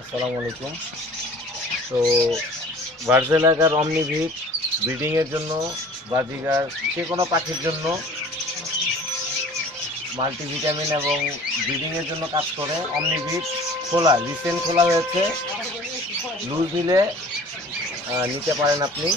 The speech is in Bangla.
আসসালামু আলাইকুম। তো ভার্জেলাগার অমনিভিট ব্রিডিংয়ের জন্য বাজিগার যে কোনো পাখির জন্য মাল্টিভিটামিন এবং ব্রিডিংয়ের জন্য কাজ করে। অমনিভিট খোলা রিসেন্ট খোলা হয়েছে, লুজ নিলে নিতে পারেন আপনি।